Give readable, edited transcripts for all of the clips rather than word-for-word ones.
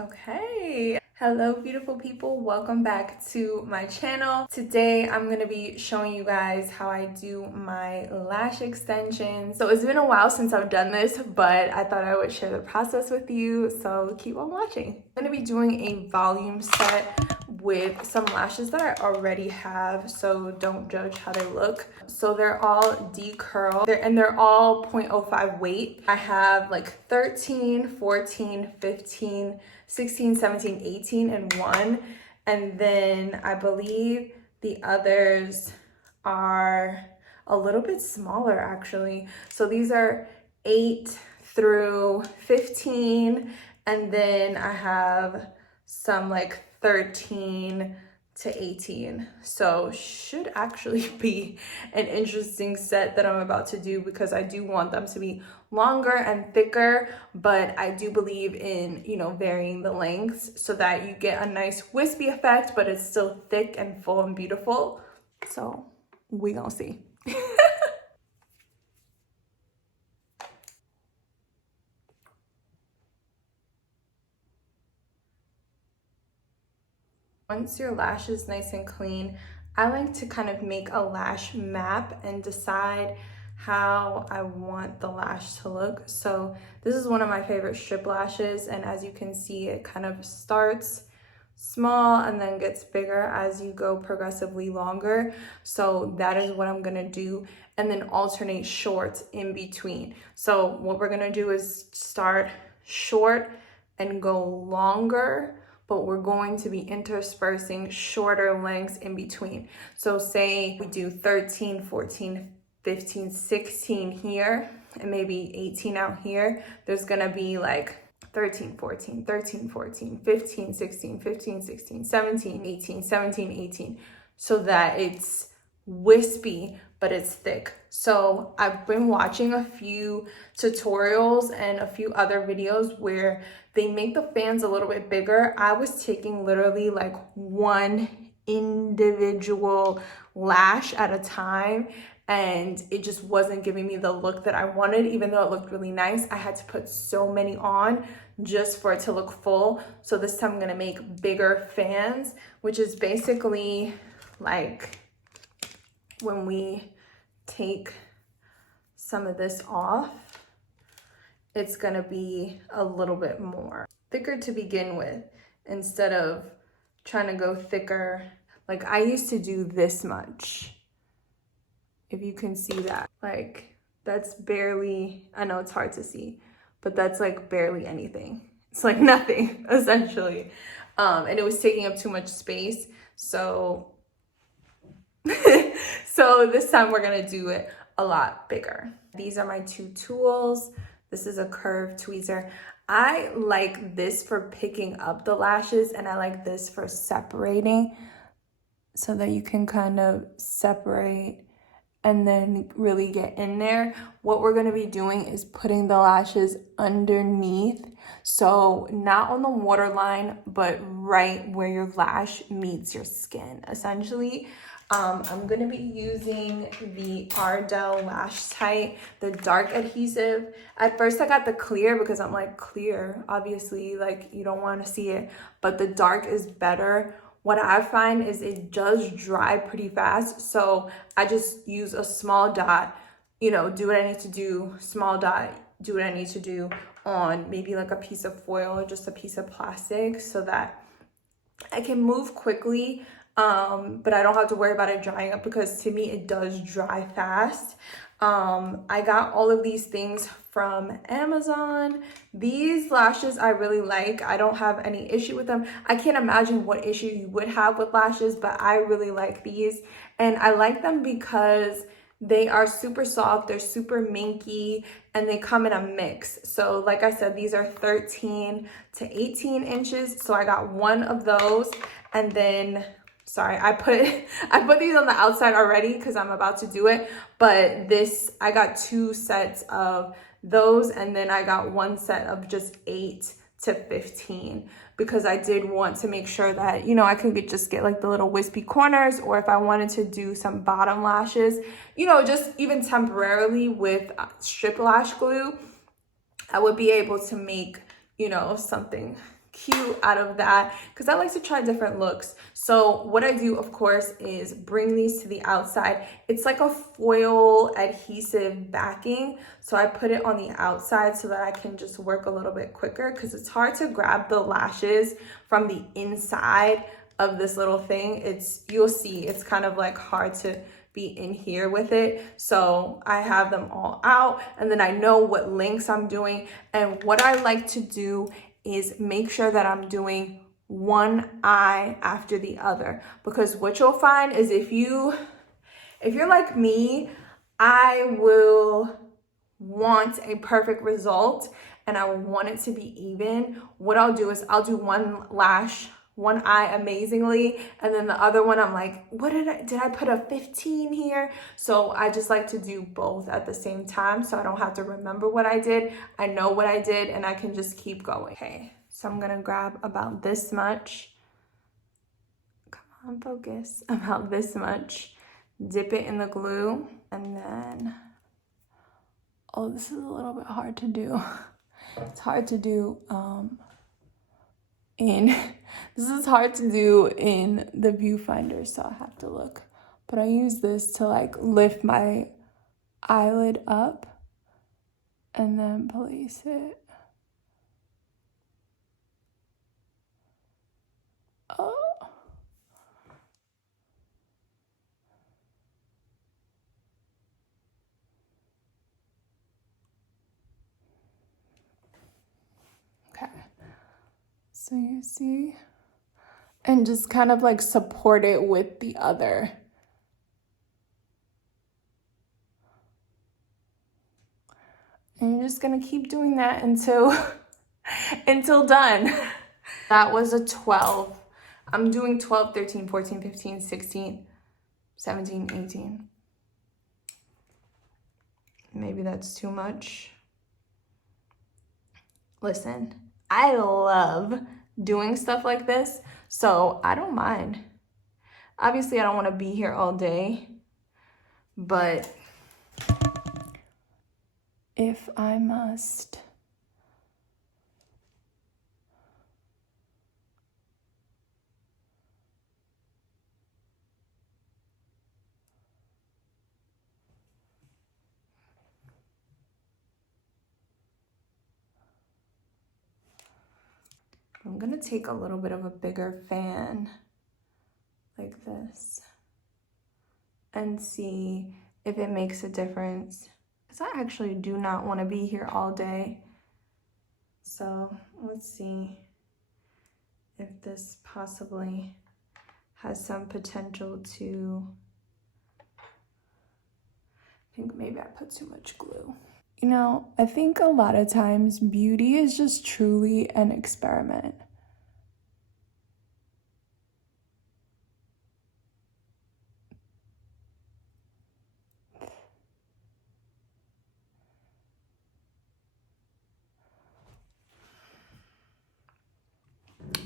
Okay, hello beautiful people, welcome back to my channel. Today I'm going to be showing you guys how I do my lash extensions. So it's been a while since I've done this, but I thought I would share the process with you, so keep on watching. I'm going to be doing a volume set with some lashes that I already have, so don't judge how they look. So they're all decurl, they're all 0.05 weight. I have like 13, 14, 15, 16, 17, 18, and 1. And then I believe the others are a little bit smaller actually. So these are 8 through 15, and then I have some like 13 to 18. So should actually be an interesting set that I'm about to do, because I do want them to be longer and thicker, but I do believe in, varying the lengths so that you get a nice wispy effect, but it's still thick and full and beautiful. So we gonna see. Once your lash is nice and clean, I like to kind of make a lash map and decide how I want the lash to look. So this is one of my favorite strip lashes, and as you can see, it kind of starts small and then gets bigger as you go progressively longer. So that is what I'm gonna do, and then alternate short in between. So what we're gonna do is start short and go longer, but we're going to be interspersing shorter lengths in between. So say we do 13, 14, 15, 16 here, and maybe 18 out here. There's gonna be like 13, 14, 13, 14, 15, 16, 15, 16, 17, 18, 17, 18, so that it's wispy, but it's thick. So I've been watching a few tutorials and a few other videos where they make the fans a little bit bigger. I was taking literally like one individual lash at a time, and it just wasn't giving me the look that I wanted. Even though it looked really nice, I had to put so many on just for it to look full. So this time I'm gonna make bigger fans, which is basically like when we take some of this off, it's gonna be a little bit more thicker to begin with, instead of trying to go thicker. Like I used to do this much, if you can see that. Like that's barely, I know it's hard to see, but that's like barely anything. It's like nothing essentially. And it was taking up too much space. So so this time we're gonna do it a lot bigger. These are my two tools. This is a curved tweezer. I like this for picking up the lashes, and I like this for separating, so that you can kind of separate and then really get in there. What we're gonna be doing is putting the lashes underneath. So not on the waterline, but right where your lash meets your skin, essentially. I'm gonna be using the Ardell Lash Tight, the dark adhesive. At first I got the clear because I'm like, clear, obviously, like you don't wanna see it, but the dark is better. What I find is it does dry pretty fast, so I just use a small dot, do what I need to do, small dot, do what I need to do on maybe like a piece of foil or just a piece of plastic, so that I can move quickly, but I don't have to worry about it drying up, because to me it does dry fast. I got all of these things from Amazon. These lashes I really like. I don't have any issue with them. I can't imagine what issue you would have with lashes, but I really like these. And I like them because they are super soft, they're super minky, and they come in a mix. So like I said, these are 13 to 18 inches. So I got one of those, and then sorry, I put these on the outside already because I'm about to do it, but this, I got 2 sets of those, and then I got 1 set of just 8 to 15, because I did want to make sure that, I could just get like the little wispy corners, or if I wanted to do some bottom lashes, just even temporarily with strip lash glue, I would be able to make, something cute out of that because I like to try different looks. So what I do, of course, is bring these to the outside. It's like a foil adhesive backing, so I put it on the outside so that I can just work a little bit quicker because it's hard to grab the lashes from the inside of this little thing. You'll see it's kind of like hard to be in here with it. So I have them all out, and then I know what lengths I'm doing. And what I like to do is make sure that I'm doing one eye after the other, because what you'll find is if you're like me, I will want a perfect result and I want it to be even. What I'll do is I'll do one lash, one eye amazingly, and then the other one I'm like, did I put a 15 here? So I just like to do both at the same time so I don't have to remember what I did. I know what I did and I can just keep going. Okay, so I'm gonna grab about this much. Come on, focus. About this much. Dip it in the glue, and then, oh, this is a little bit hard to do. It's hard to do this is hard to do in the viewfinder, so I have to look. But I use this to like lift my eyelid up and then place it. Oh. Okay. So you see? And just kind of like support it with the other. And you're just gonna keep doing that until done. That was a 12. I'm doing 12, 13, 14, 15, 16, 17, 18. Maybe that's too much. Listen, I love doing stuff like this, so I don't mind. Obviously, I don't want to be here all day, but if I must. I'm gonna take a little bit of a bigger fan like this and see if it makes a difference. Because I actually do not want to be here all day. So let's see if this possibly has some potential to, I think maybe I put too much glue. You know, I think a lot of times beauty is just truly an experiment.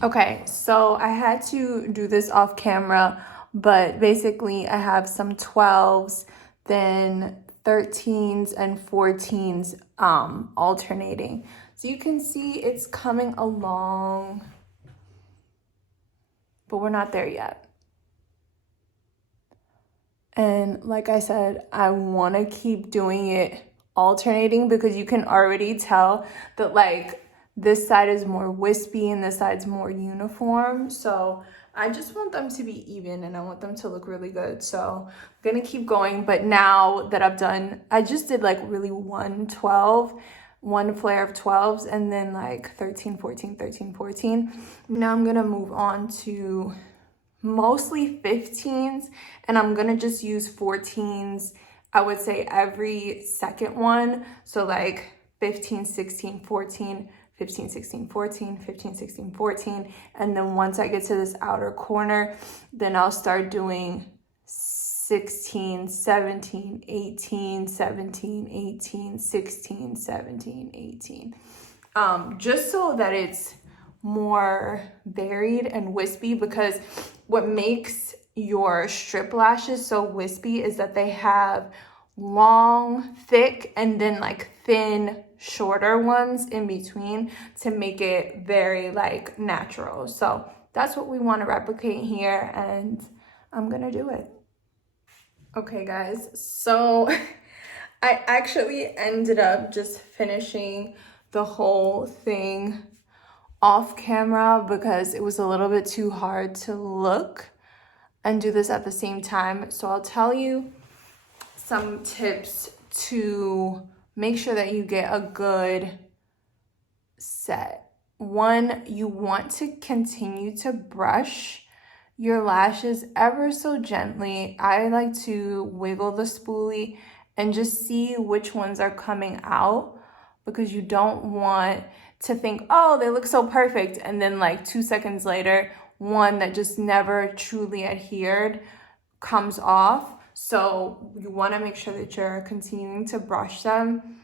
Okay, so I had to do this off camera, but basically I have some 12s, then 13s and 14s alternating. So you can see it's coming along, but we're not there yet. And like I said, I want to keep doing it alternating because you can already tell that like this side is more wispy and this side's more uniform. So I just want them to be even and I want them to look really good. So I'm gonna keep going. But now that I've done, I just did like really one flare of 12s and then like 13, 14, 13, 14. Now I'm gonna move on to mostly 15s and I'm gonna just use 14s, I would say every second one. So like 15, 16, 14, 15, 16, 14, 15, 16, 14. And then once I get to this outer corner, then I'll start doing 16, 17, 18, 17, 18, 16, 17, 18. Just so that it's more varied and wispy, because what makes your strip lashes so wispy is that they have long, thick, and then like thin, shorter ones in between to make it very like natural. So that's what we want to replicate here, and I'm gonna do it. Okay guys, so I actually ended up just finishing the whole thing off camera because it was a little bit too hard to look and do this at the same time. So I'll tell you some tips to make sure that you get a good set. One, you want to continue to brush your lashes ever so gently. I like to wiggle the spoolie and just see which ones are coming out, because you don't want to think, oh, they look so perfect, and then like 2 seconds later, one that just never truly adhered comes off. So you want to make sure that you're continuing to brush them.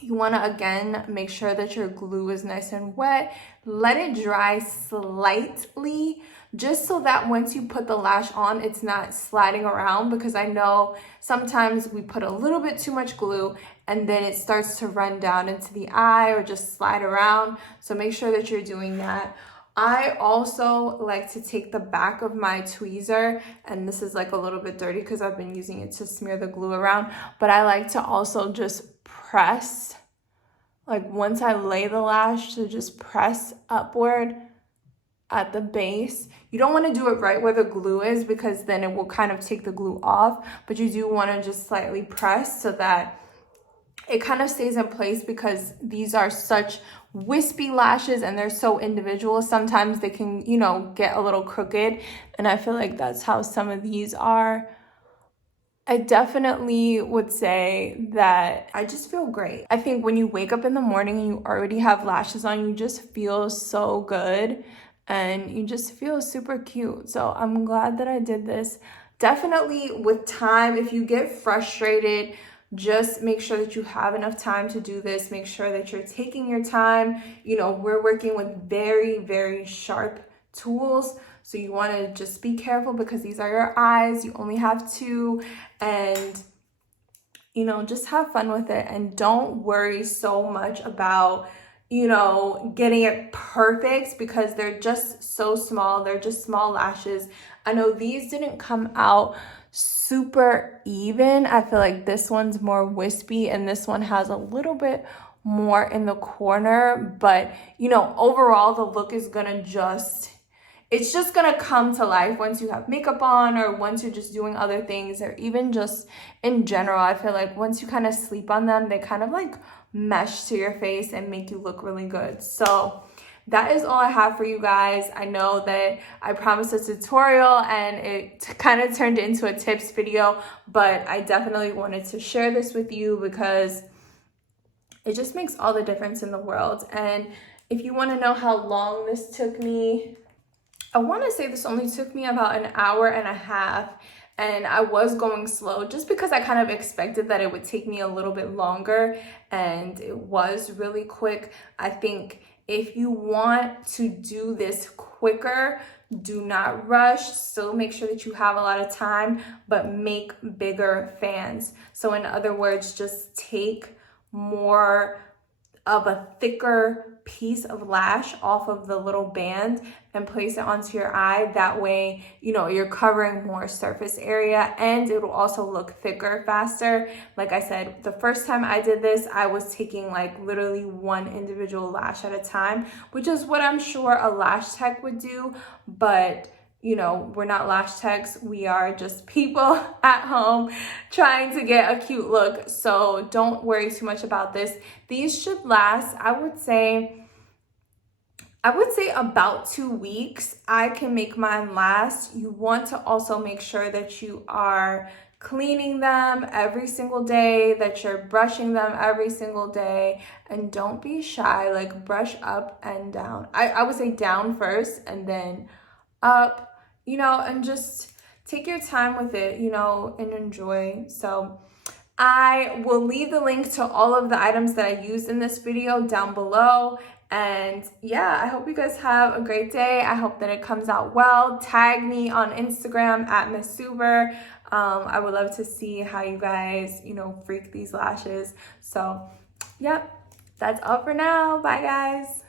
You want to, again, make sure that your glue is nice and wet. Let it dry slightly, just so that once you put the lash on, it's not sliding around, because I know sometimes we put a little bit too much glue and then it starts to run down into the eye or just slide around. So make sure that you're doing that. I also like to take the back of my tweezer, and this is like a little bit dirty because I've been using it to smear the glue around, but I like to also just press, like once I lay the lash, to just press upward at the base. You don't want to do it right where the glue is, because then it will kind of take the glue off, but you do want to just slightly press so that it kind of stays in place, because these are such wispy lashes and they're so individual. Sometimes they can, you know, get a little crooked, and I feel like that's how some of these are. I definitely would say that I just feel great. I think when you wake up in the morning and you already have lashes on, you just feel so good and you just feel super cute. So I'm glad that I did this. Definitely with time, if you get frustrated, just make sure that you have enough time to do this. Make sure that you're taking your time. You know, we're working with very, very sharp tools. So you want to just be careful, because these are your eyes. You only have two, and you know, just have fun with it, and don't worry so much about, you know, getting it perfect, because they're just so small. They're just small lashes. I know these didn't come out super even. I feel like this one's more wispy and this one has a little bit more in the corner, but you know, overall the look is gonna just, it's just gonna come to life once you have makeup on, or once you're just doing other things, or even just in general. I feel like once you kind of sleep on them, they kind of like mesh to your face and make you look really good. So that is all I have for you guys. I know that I promised a tutorial and it kind of turned into a tips video, but I definitely wanted to share this with you because it just makes all the difference in the world. And if you want to know how long this took me, I want to say this only took me about an hour and a half, and I was going slow just because I kind of expected that it would take me a little bit longer, and it was really quick. I think if you want to do this quicker, do not rush. Still make sure that you have a lot of time, but make bigger fans. So in other words, just take more of a thicker piece of lash off of the little band and place it onto your eye. That way, you know, you're covering more surface area, and it will also look thicker faster. Like I said, the first time I did this, I was taking like literally one individual lash at a time, which is what I'm sure a lash tech would do, but you know, we're not lash techs. We are just people at home trying to get a cute look. So don't worry too much about this. These should last, I would say about 2 weeks. I can make mine last. You want to also make sure that you are cleaning them every single day, that you're brushing them every single day, and don't be shy. Like, brush up and down. I would say down first and then up, you know, and just take your time with it, you know, and enjoy. So I will leave the link to all of the items that I used in this video down below. And yeah, I hope you guys have a great day. I hope that it comes out well. Tag me on Instagram at Miss Suber. I would love to see how you guys, freak these lashes. So, yep, that's all for now. Bye, guys.